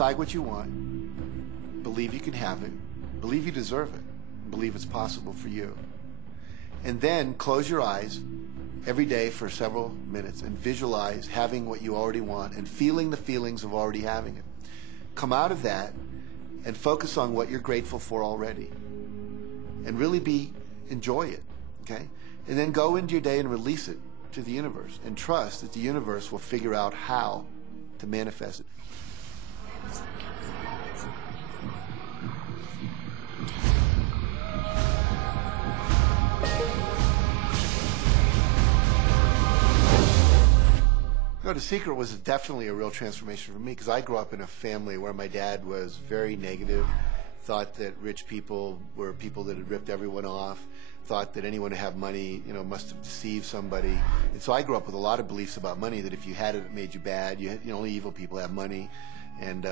decide what you want, believe you can have it, believe you deserve it, believe it's possible for you. And then close your eyes every day for several minutes and visualize having what you already want and feeling the feelings of already having it. Come out of that and focus on what you're grateful for already. And really enjoy it, okay? And then go into your day and release it to the universe and trust that the universe will figure out how to manifest it. No, The Secret was definitely a real transformation for me because I grew up in a family where my dad was very negative, thought that rich people were people that had ripped everyone off, thought that anyone who had money, must have deceived somebody. And so I grew up with a lot of beliefs about money, that if you had it, it made you bad. Only evil people have money. And,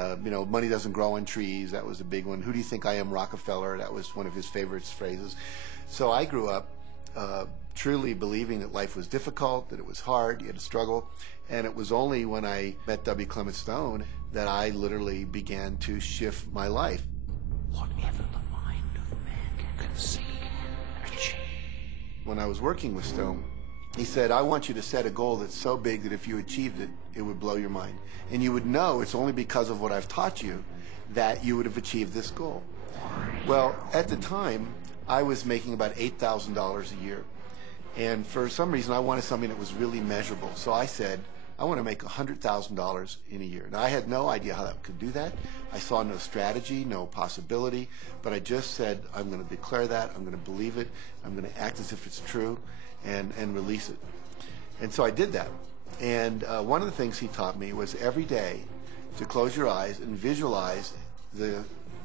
money doesn't grow on trees. That was a big one. Who do you think I am, Rockefeller? That was one of his favorite phrases. So I grew up truly believing that life was difficult, that it was hard, you had to struggle. And it was only when I met W. Clement Stone that I literally began to shift my life. Whatever the mind of man can conceive and achieve. When I was working with Stone, he said, I want you to set a goal that's so big that if you achieved it, it would blow your mind. And you would know it's only because of what I've taught you that you would have achieved this goal. Well, at the time, I was making about $8,000 a year. And for some reason, I wanted something that was really measurable. So I said, I want to make $100,000 in a year. Now, I had no idea how that could do that. I saw no strategy, no possibility, but I just said, I'm going to declare that, I'm going to believe it, I'm going to act as if it's true, and release it. And so I did that. And one of the things he taught me was every day to close your eyes and visualize the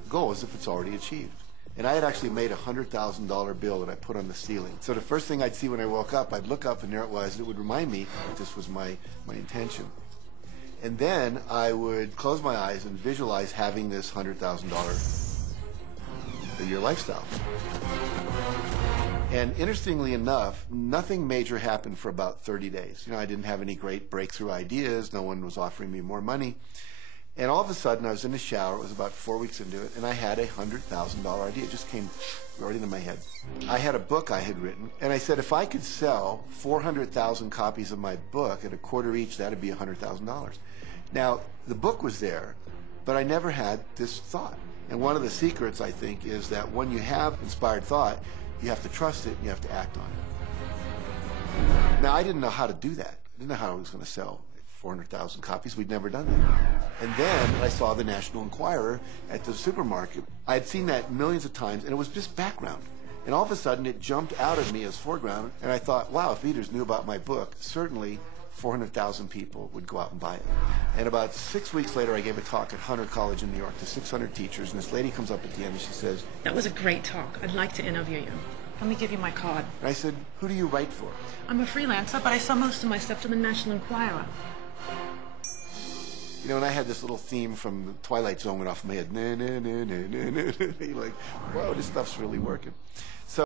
goal as if it's already achieved. And I had actually made a $100,000 bill that I put on the ceiling. So the first thing I'd see when I woke up, I'd look up and there it was. It would remind me that this was my intention. And then I would close my eyes and visualize having this $100,000 a year lifestyle. And interestingly enough, nothing major happened for about 30 days. I didn't have any great breakthrough ideas. No one was offering me more money. And all of a sudden, I was in the shower. It was about 4 weeks into it, and I had a $100,000 idea. It just came right into my head. I had a book I had written, and I said, if I could sell 400,000 copies of my book at a quarter each, that'd be $100,000. Now, the book was there, but I never had this thought. And one of the secrets, I think, is that when you have inspired thought, you have to trust it, and you have to act on it. Now, I didn't know how to do that. I didn't know how I was going to sell 400,000 copies. We'd never done that. And then I saw the National Enquirer at the supermarket. I had seen that millions of times, and it was just background. And all of a sudden, it jumped out of me as foreground, and I thought, wow, if readers knew about my book, certainly 400,000 people would go out and buy it. And about 6 weeks later, I gave a talk at Hunter College in New York to 600 teachers, and this lady comes up at the end and she says, that was a great talk. I'd like to interview you. Let me give you my card. And I said, who do you write for? I'm a freelancer, but I sell most of my stuff to the National Enquirer. And I had this little theme from the Twilight Zone went off in my head. You're like, whoa, this stuff's really working.